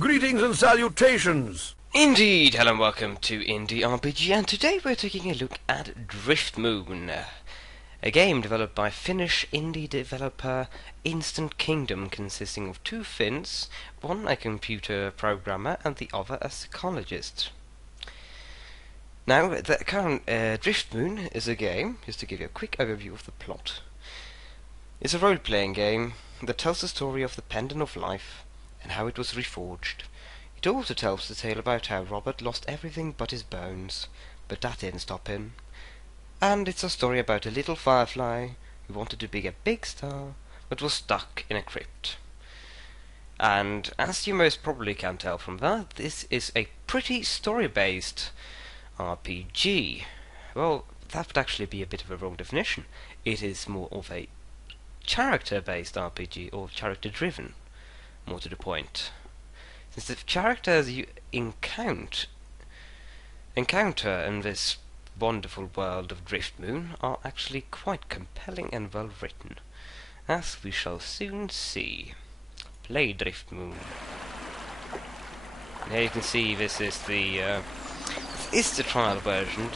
Greetings and salutations! Indeed, hello and welcome to Indie RPG, and today we're taking a look at Driftmoon, a game developed by Finnish indie developer Instant Kingdom, consisting of two Finns, one a computer programmer and the other a psychologist. Now, the current Driftmoon is a game, just to give you a quick overview of the plot. It's a role-playing game that tells the story of the pendant of life and how it was reforged. It also tells the tale about how Robert lost everything but his bones, but that didn't stop him. And it's a story about a little firefly who wanted to be a big star, but was stuck in a crypt. And as you most probably can tell from that, this is a pretty story-based RPG. Well, that would actually be a bit of a wrong definition. It is more of a character-based RPG, or character-driven, more to the point. Since the characters you encounter in this wonderful world of Driftmoon are actually quite compelling and well written, as we shall soon see. Play Driftmoon. And here you can see this is the trial version.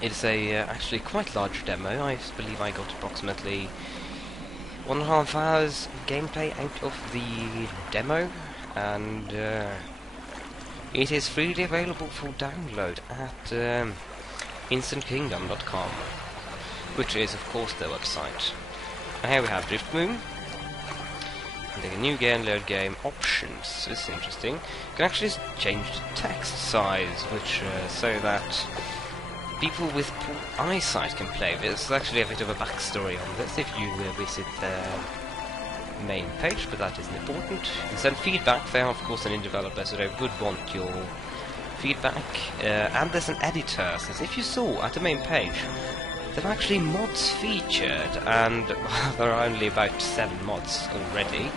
It's a actually quite large demo. I believe I got approximately 1.5 hours gameplay out of the demo, and it is freely available for download at instantkingdom.com, which is of course their website. And here we have Driftmoon, and the new game, load game options. This is interesting. You can actually change the text size, which so that people with poor eyesight can play this. There's actually a bit of a backstory on this if you visit the main page, but that isn't important. And send feedback. They are of course an indie developer, so they would want your feedback. And there's an editor, so if you saw at the main page, there are actually mods featured, and there are only about 7 mods already.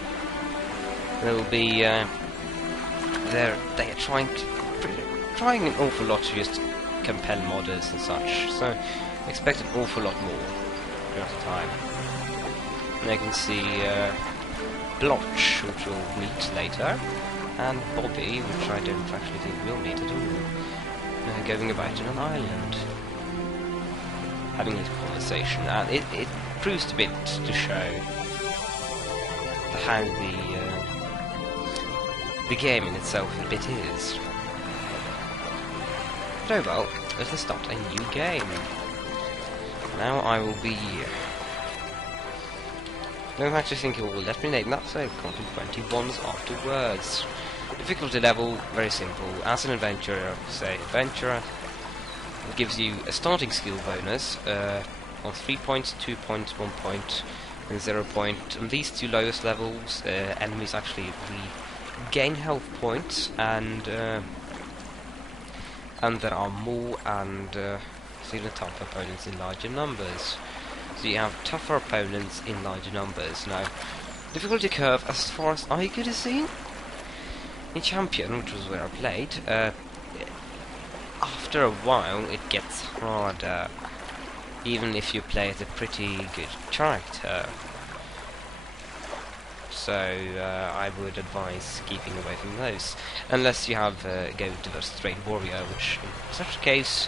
There will be they are trying an awful lot to just compel modders and such, so expect an awful lot more throughout the time. And you can see Blotch, which we'll meet later, and Bobby, which I don't actually think we'll meet at all, going about in an island, having a little conversation, and it proves a bit to show how the game in itself a bit is. So well, let us start a new game. Now I will be... I don't actually think it will let me name that, so content 21's afterwards. Difficulty level, very simple. As an adventurer, say adventurer, it gives you a starting skill bonus on 3 points, 2 points, 1 point, and 0 point. On these two lowest levels, enemies actually regain health points, and there are more and seen tougher opponents in larger numbers. So you have tougher opponents in larger numbers. Now, difficulty curve, as far as I could have seen, in Champion, which was where I played, after a while it gets harder, even if you play as a pretty good character. So I would advise keeping away from those, unless you have go to the straight warrior, which in such a case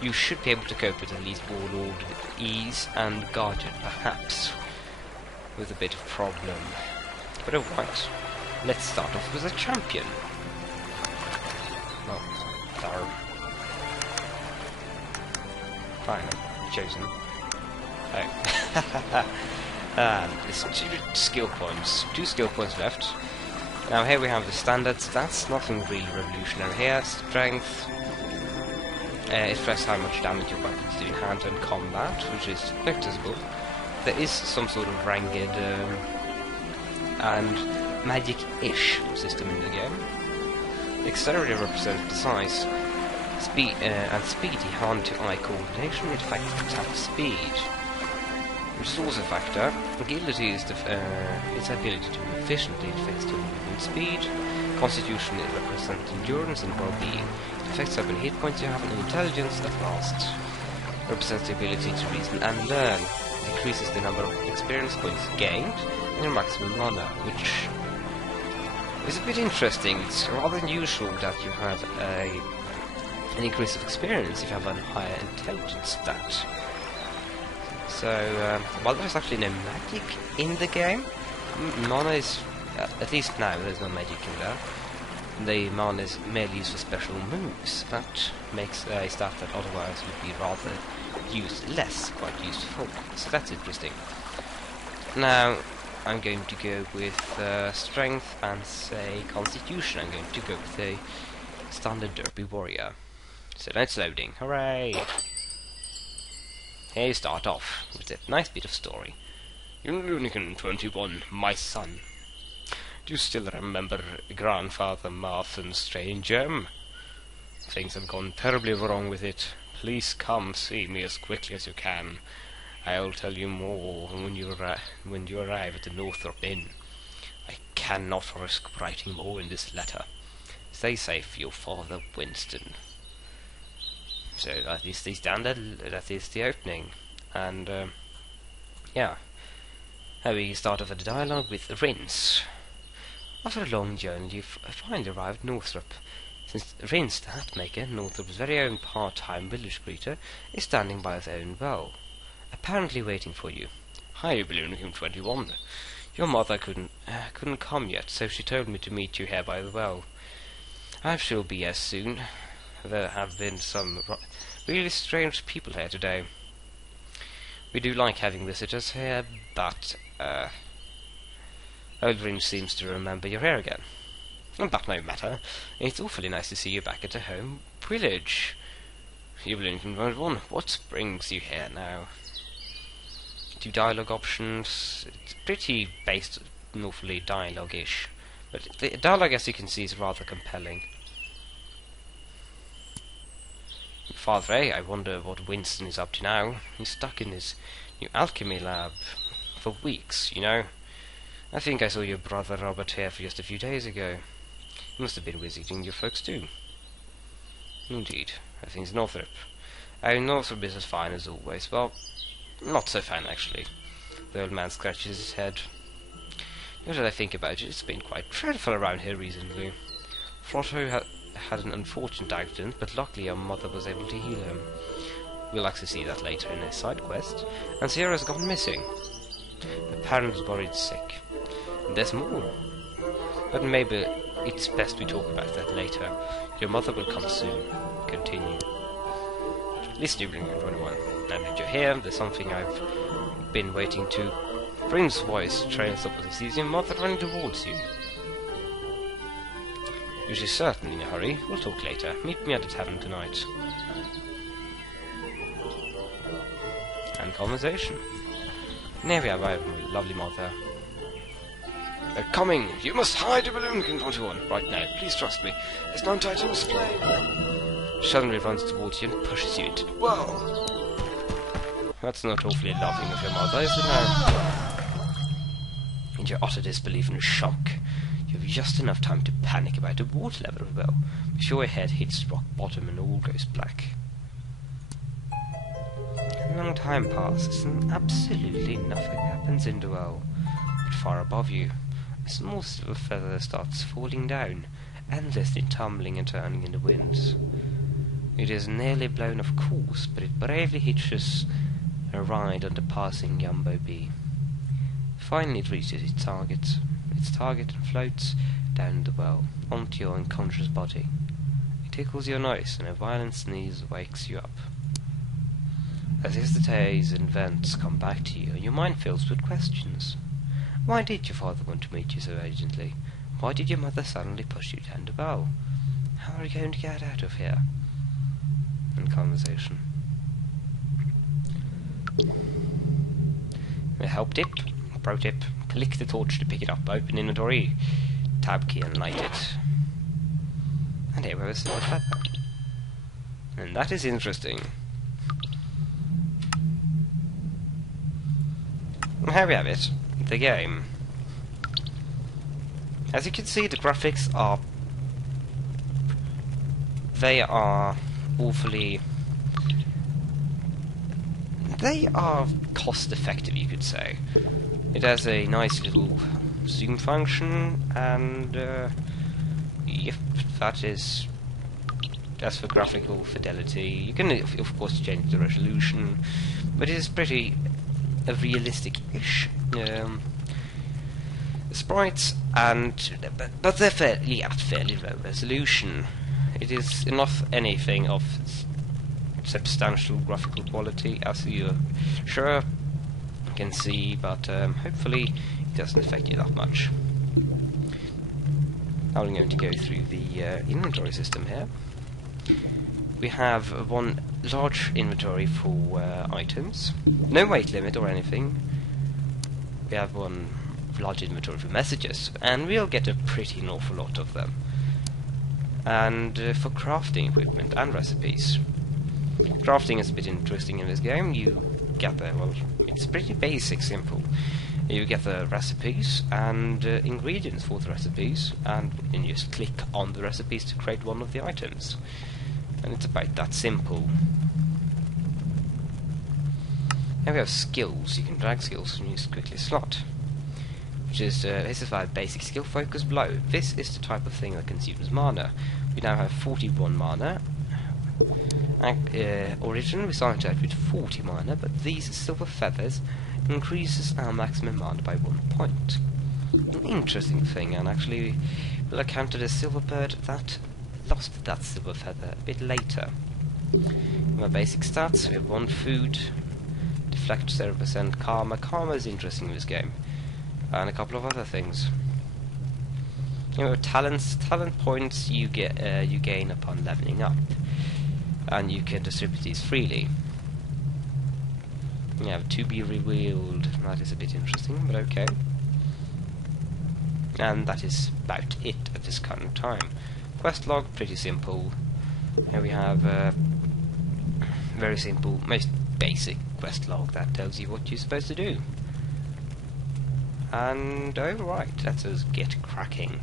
you should be able to cope with at least warlord with ease, and guardian perhaps with a bit of problem. But alright, let's start off with a champion. Well, third. Finally chosen. Oh. And it's 2 skill points left. Now here we have the standard stats, nothing really revolutionary here. Strength, it reflects how much damage your weapons do in hand-to-hand combat, which is noticeable. There is some sort of ranked and magic-ish system in the game. Dexterity represents the size, speed and speedy hand-to-eye coordination. It affects attack speed, which is also a factor. Agility is its ability to move efficiently. It affects your movement speed. Constitution represents endurance and well-being. It affects how many hit points you have, and intelligence at last represents the ability to reason and learn. It decreases the number of experience points gained and your maximum mana, which It's a bit interesting. It's rather unusual that you have an increase of experience if you have a higher intelligence stat. So, while there's actually no magic in the game, mana is, at least now, there's no magic in there. The mana is merely used for special moves. That makes a stat that otherwise would be rather less quite useful. So that's interesting. Now, I'm going to go with strength and say constitution. I'm going to go with a standard derpy warrior. So now it's loading. Hooray! Here you start off with a nice bit of story. Unicorn 21, my son. Do you still remember Grandfather Martha's strange gem? Things have gone terribly wrong with it. Please come see me as quickly as you can. I'll tell you more when you arrive at the Northrop Inn. I cannot risk writing more in this letter. Stay safe, your father, Winston. So that is the standard, that is the opening. And, yeah. Here we start off a dialogue with Rince. After a long journey, you finally arrived at Northrop. Since Rince, the hat maker, Northrop's very own part-time village greeter, is standing by his own well, apparently waiting for you. Hi, Balloon 21. Your mother couldn't come yet, so she told me to meet you here by the well. I shall be here soon. There have been some really strange people here today. We do like having visitors here, but old Rince seems to remember you're here again. But no matter. It's awfully nice to see you back at the home village. You Balloon 21. What brings you here now? Two dialogue options. It's pretty based awfully dialogue-ish, but the dialogue, as you can see, is rather compelling. Father, I wonder what Winston is up to now. He's stuck in his new alchemy lab for weeks, you know. I think I saw your brother Robert here for just a few days ago. He must have been visiting your folks too. Indeed, everything's Northrop. Northrop is as fine as always. Well, not so fine actually. The old man scratches his head. Now that I think about it, it's been quite dreadful around here recently. Frotto had an unfortunate accident, but luckily our mother was able to heal him. We'll actually see that later in a side quest. And Sierra's gone missing. The parent was worried sick. And there's more. But maybe it's best we talk about that later. Your mother will come soon. Continue. Listen, you bring 21. Now that you're here, there's something I've been waiting to. Prince's voice trails up as he sees your mother running towards you. She's certainly in a hurry. We'll talk later. Meet me at the tavern tonight. And conversation. And here we have our lovely mother. They're coming! You must hide, Balloon 21! Right now, please trust me. There's no time to explain. Suddenly runs towards you and pushes you into the well. That's not awfully loving of your mother, is it now? In your utter disbelief and shock, you have just enough time to panic about the water level of the well, before your head hits rock bottom and all goes black. A long time passes and absolutely nothing happens in the well, but far above you, a small silver feather starts falling down, endlessly tumbling and turning in the winds. It is nearly blown off course, but it bravely hitches a ride on the passing Jumbo bee. Finally it reaches its target and floats down the well, onto your unconscious body. It tickles your nose, and a violent sneeze wakes you up. As yesterday's events come back to you, your mind fills with questions. Why did your father want to meet you so urgently? Why did your mother suddenly push you down the well? How are you going to get out of here? And conversation. A help tip, pro tip, click the torch to pick it up, open inventory, tab key and light it. And here we have a silver feather. And that is interesting. And here we have it, the game. As you can see, the graphics are... they are awfully... they are cost-effective, you could say. It has a nice little zoom function, and yep, that's for graphical fidelity. You can of course change the resolution, but it is pretty realistic-ish sprites, but they're fairly low resolution. It is not anything of substantial graphical quality, as you sure can see, but hopefully it doesn't affect you that much. Now I'm going to go through the inventory system here. We have one large inventory for items, no weight limit or anything. We have one large inventory for messages, and we'll get a pretty awful lot of them. And for crafting equipment and recipes. Crafting is a bit interesting in this game. You get the, well, it's pretty basic, simple. You get the recipes and ingredients for the recipes, and you can just click on the recipes to create one of the items. And it's about that simple. Now we have skills. You can drag skills and use quickly slot, which is this is our basic skill focus blow. This is the type of thing that consumes mana. We now have 41 mana. Originally we started out with 40 mana, but these silver feathers increases our maximum mana by 1 point. An interesting thing, and actually we'll encounter the silver bird that lost that silver feather a bit later. My basic stats, we have 1 food, deflect 0%, karma. Karma is interesting in this game, and a couple of other things. You know, talent points you gain upon leveling up, and you can distribute these freely. You have to be revealed. That is a bit interesting, but okay. And that is about it at this current time. Quest log, pretty simple. Here we have a very simple, most basic quest log that tells you what you're supposed to do. And alright, let us get cracking.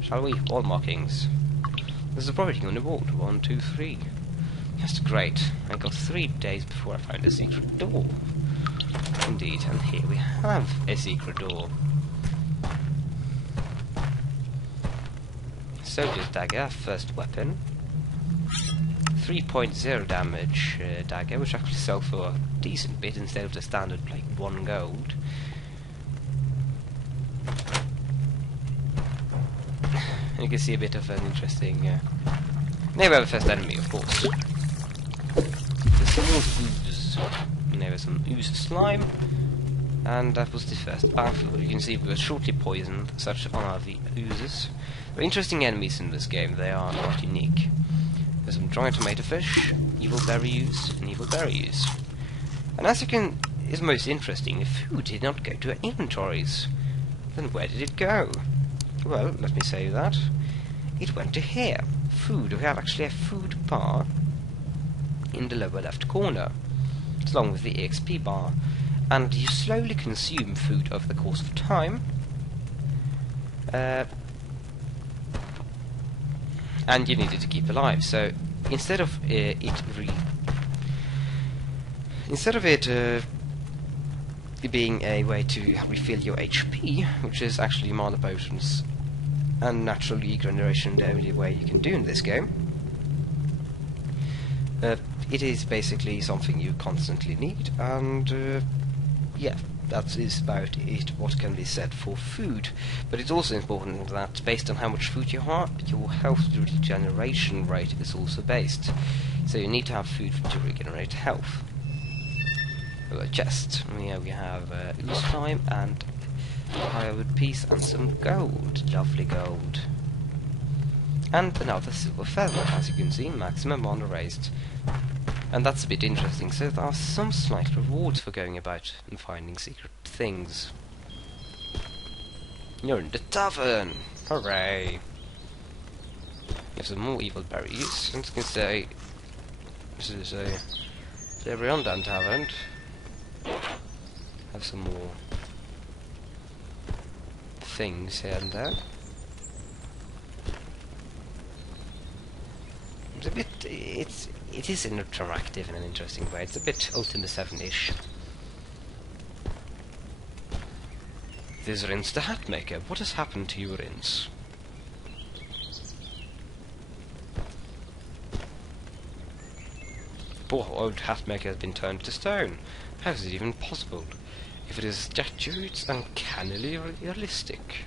Shall we? Wall markings. There's a property on the wall. 1, 2, 3. That's great. I got 3 days before I found a secret door. Indeed, and here we have a secret door. Soldier's dagger, first weapon. 3.0 damage dagger, which actually sells for a decent bit instead of the standard like 1 gold. And you can see a bit of an interesting. There we have the first enemy, of course. The small ooze. And there was some ooze slime. And that was the first battle. You can see we were shortly poisoned, such are the oozes. Very interesting enemies in this game, they are quite unique. There's some giant tomato fish, evil berry ooze, and evil berry ooze. And as you can, is most interesting, the food did not go to our inventories. Then where did it go? Well, let me say that. It went to here. Food. We have actually a food bar in the lower left corner, along with the EXP bar. And you slowly consume food over the course of time. And you need it to keep alive. So instead of it being a way to refill your HP, which is actually mana potions and natural regeneration the only way you can do in this game, it is basically something you constantly need, and yeah, that is about it, what can be said for food. But it's also important that based on how much food you have, your health regeneration rate is also based. So you need to have food to regenerate health. A chest. Here we have ooze slime and a firewood piece and some gold. Lovely gold. And another silver feather, as you can see, maximum mana raised. And that's a bit interesting, so there are some slight rewards for going about and finding secret things. You're in the tavern! Hooray! You have some more evil berries, and you can say this is a very undone tavern. Have some more things here and there. It's a bit, it is interactive in an interesting way. It's a bit Ultima 7-ish. There's Rince the Hat Maker. What has happened to you, Rince? Poor old Hat Maker has been turned to stone. How is it even possible? If it is a statue, it's uncannily realistic.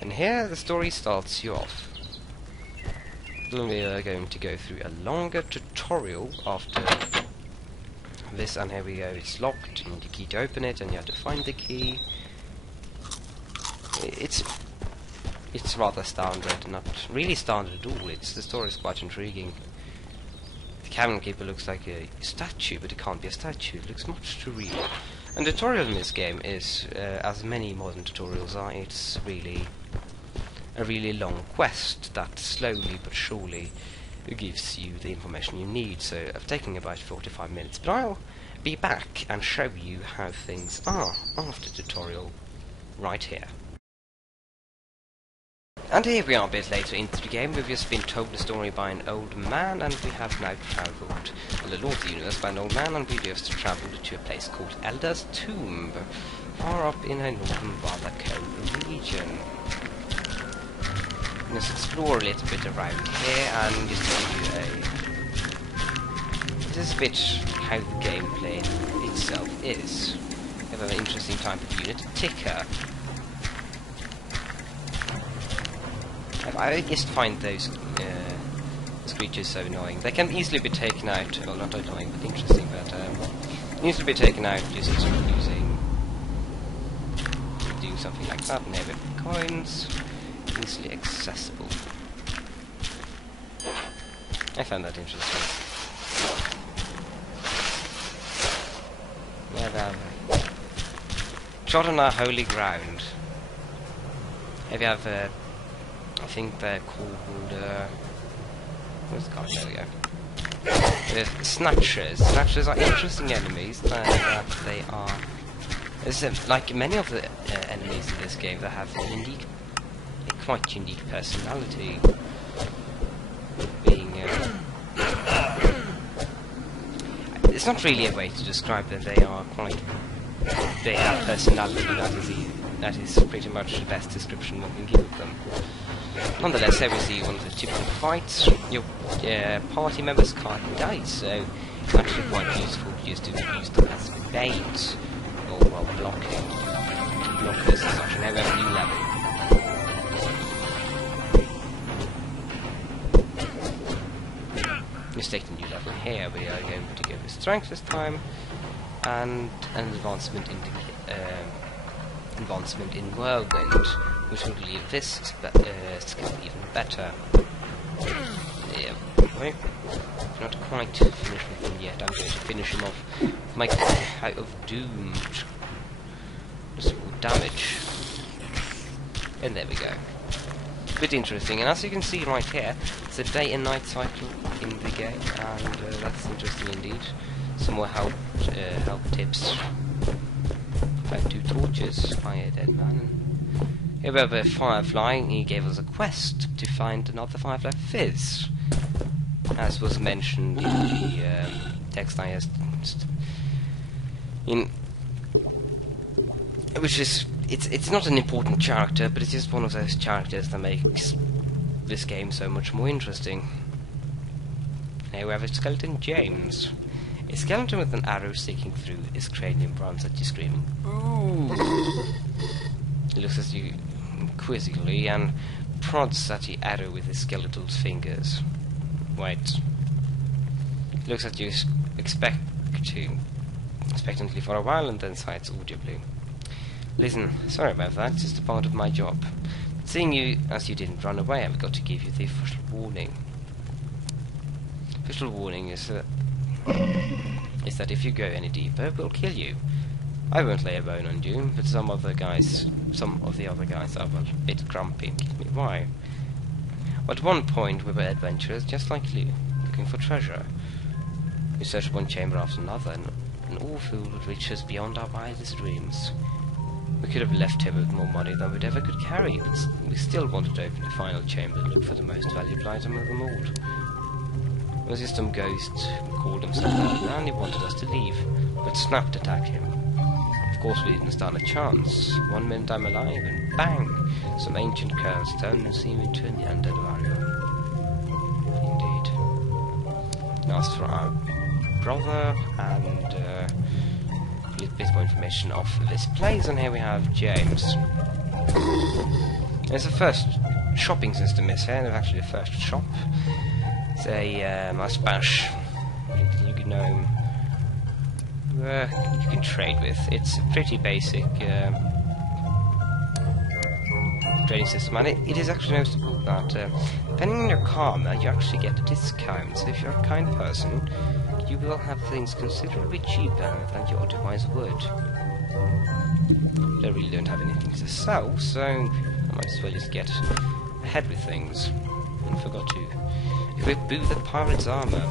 And here the story starts you off. We are going to go through a longer tutorial after this, and here we go. It's locked, you need a key to open it, and you have to find the key. It's rather standard, not really standard at all. The story is quite intriguing. The cabin keeper looks like a statue, but it can't be a statue. It looks much too real. And the tutorial in this game is, as many modern tutorials are, it's really a really long quest that slowly but surely gives you the information you need. So I've taken about 45 minutes, but I'll be back and show you how things are after the tutorial right here. And here we are a bit later into the game. We've just been told the story by an old man, and we have now travelled a little north of the universe by an old man, and we just travelled to a place called Elder's Tomb, far up in a northern Valako region. Let's explore a little bit around here and just give you this is a bit how the gameplay itself is. We have an interesting type of unit, ticker. I just find those creatures so annoying. They can easily be taken out, well not annoying but interesting, but easily be taken out just using doing something like that. And there we have coins. Easily accessible. I found that interesting. Where are they? Trod on our holy ground. Here we have, I think they're called, what's it called? There we go. Snatchers. Snatchers are interesting enemies, that they are, like many of the enemies in this game, that have quite unique personality. Being, it's not really a way to describe them. They have personality. That is pretty much the best description one can give of them. Nonetheless, here we see one of the typical fights. Your party members can't die, so it's actually quite useful just to use them as bait or while blocking. Block this is such an area of new level. Let's take the new level here. We are going to go with strength this time, and an advancement in whirlwind, which will leave this skill even better. Yeah, right. Not quite finished with him yet. I'm going to finish him off. My height of doomed. Just damage, and there we go. Bit interesting, and as you can see right here, it's a day and night cycle in the game, and that's interesting indeed. Some more help tips. Found 2 torches, fire dead man. Here we have a firefly, and he gave us a quest to find another firefly fizz, as was mentioned in the text I just in, which is. It's not an important character, but it's just one of those characters that makes this game so much more interesting. Here we have a skeleton, James. A skeleton with an arrow sticking through his cranium runs at you screaming, "Ooh!" He looks at you quizzically and prods at the arrow with his skeletal fingers. Wait. He looks at you expectantly for a while and then sighs audibly. Listen, sorry about that, it's just a part of my job. But seeing you as you didn't run away, I've got to give you the official warning. Official warning is that if you go any deeper, we'll kill you. I won't lay a bone on you, but some of the other guys are a bit grumpy and kill me. Why? Well, at one point we were adventurers just like you, looking for treasure. We searched one chamber after another, and all filled with riches beyond our wildest dreams. We could have left here with more money than we'd ever could carry, but we still wanted to open the final chamber and look for the most valuable item of them all. There was just some ghost who called himself out, and he wanted us to leave, but Snap attacked him. Of course we didn't stand a chance. 1 minute I'm alive, and bang! Some ancient curls turn and see me to an undead warrior. Indeed. Asked for our brother, and a bit more information of this place, and here we have James. There's the first shopping system is here, there's actually the first shop. It's a mustache. You can trade with. It's a pretty basic trading system, and it is actually noticeable that depending on your karma, you actually get a discount. So if you're a kind person, you will have things considerably cheaper than you otherwise would. I really don't have anything to sell, so I might as well just get ahead with things. I forgot to equip Boo the Pirate's armor.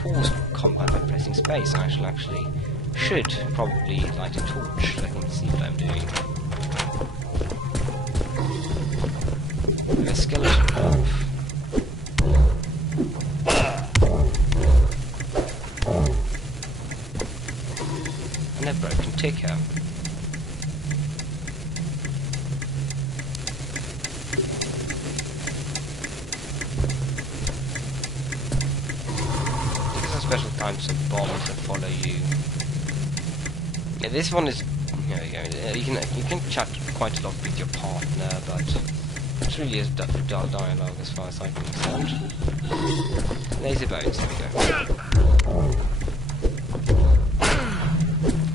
Pause combat by pressing space. I shall actually should probably light a torch so I can see what I'm doing. A skeleton off. And a broken ticker. Special types of bombs that follow you. Yeah, this one is. There we go. You can chat quite a lot with your partner, but it really is dull dialogue as far as I'm concerned. Lazy bones. There we go.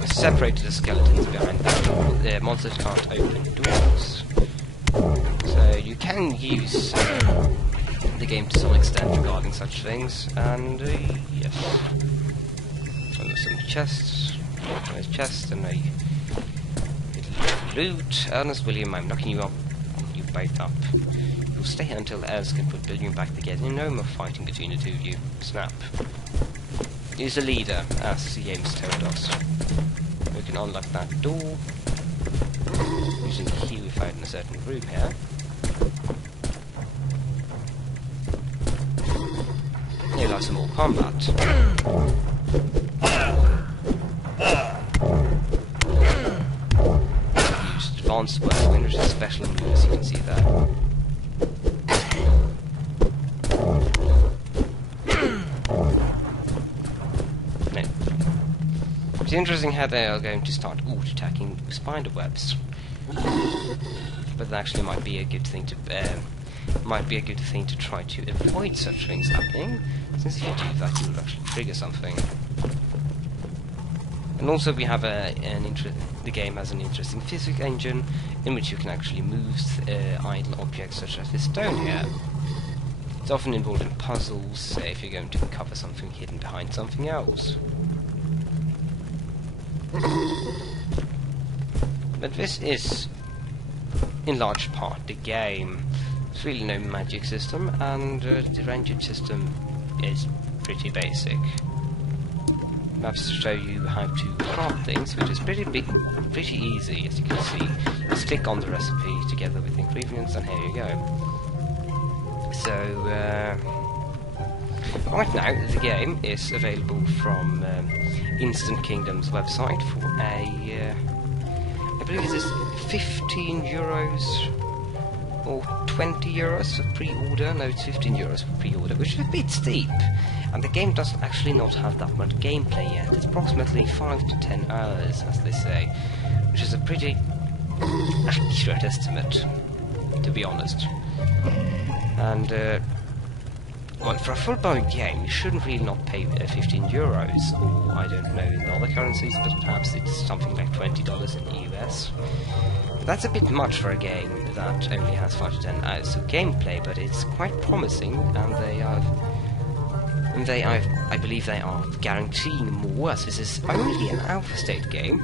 I separated the skeletons behind that door. The monsters can't open doors, so you can use the game to some extent regarding such things, and yes. And there's some chests, nice chest, and a little loot. Ernest William, I'm knocking you both up. You'll stay here until Els can put building back together. No more fighting between the two of you. Snap. He's the leader, as the game's told us. We can unlock that door using the key we found in a certain room here. Here lies some more combat. Used advanced weapon, which is a special move, as you can see there. It's interesting how they are going to start attacking spider webs, but that actually might be a good thing to try to avoid such things happening, since if you do that, you will actually trigger something. And also, we have the game has an interesting physics engine in which you can actually move idle objects such as this stone here. It's often involved in puzzles if you're going to uncover something hidden behind something else. But this is, in large part, the game. There's really no magic system, and the ranged system is pretty basic. Maps show you how to craft things, which is pretty easy, as you can see. Just click on the recipe together with ingredients, and here you go. So, right now, the game is available from Instant Kingdom's website for I believe it is 15 euros or 20 euros for pre-order. No, it's 15 euros for pre-order, which is a bit steep. And the game does actually not have that much gameplay yet. It's approximately 5 to 10 hours, as they say, which is a pretty accurate estimate, to be honest. And well, for a full-blown game, you shouldn't really not pay 15 euros, or I don't know in other currencies, but perhaps it's something like $20 in the US. That's a bit much for a game that only has 5 to 10 hours of gameplay, but it's quite promising, and I believe they are guaranteeing more, as this is only an alpha state game.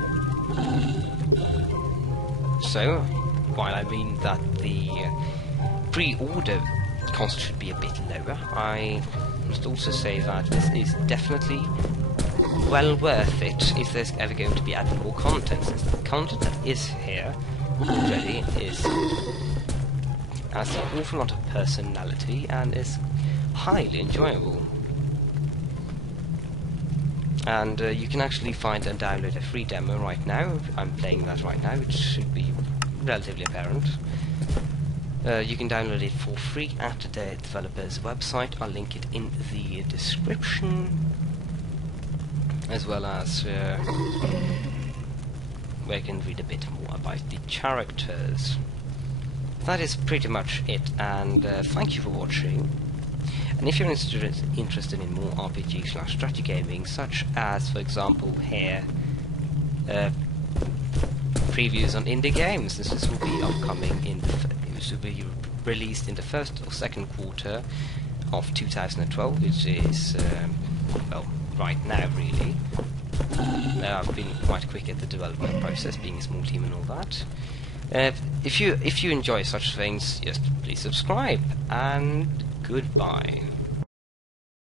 So, while I mean that the pre-order cost should be a bit lower, I must also say that this is definitely well worth it if there's ever going to be added more content, since the content that is here already has an awful lot of personality and is highly enjoyable. And you can actually find and download a free demo right now. I'm playing that right now, which should be relatively apparent. You can download it for free at the developer's website. I'll link it in the description, as well as where you can read a bit more about the characters. That is pretty much it, and thank you for watching. And if you're interested in more RPG/strategy gaming, such as, for example, here, previews on indie games, this will be upcoming in this will be released in the first or second quarter of 2012, which is well, right now really. I've been quite quick at the development process, being a small team and all that. If you enjoy such things, just please subscribe, and goodbye.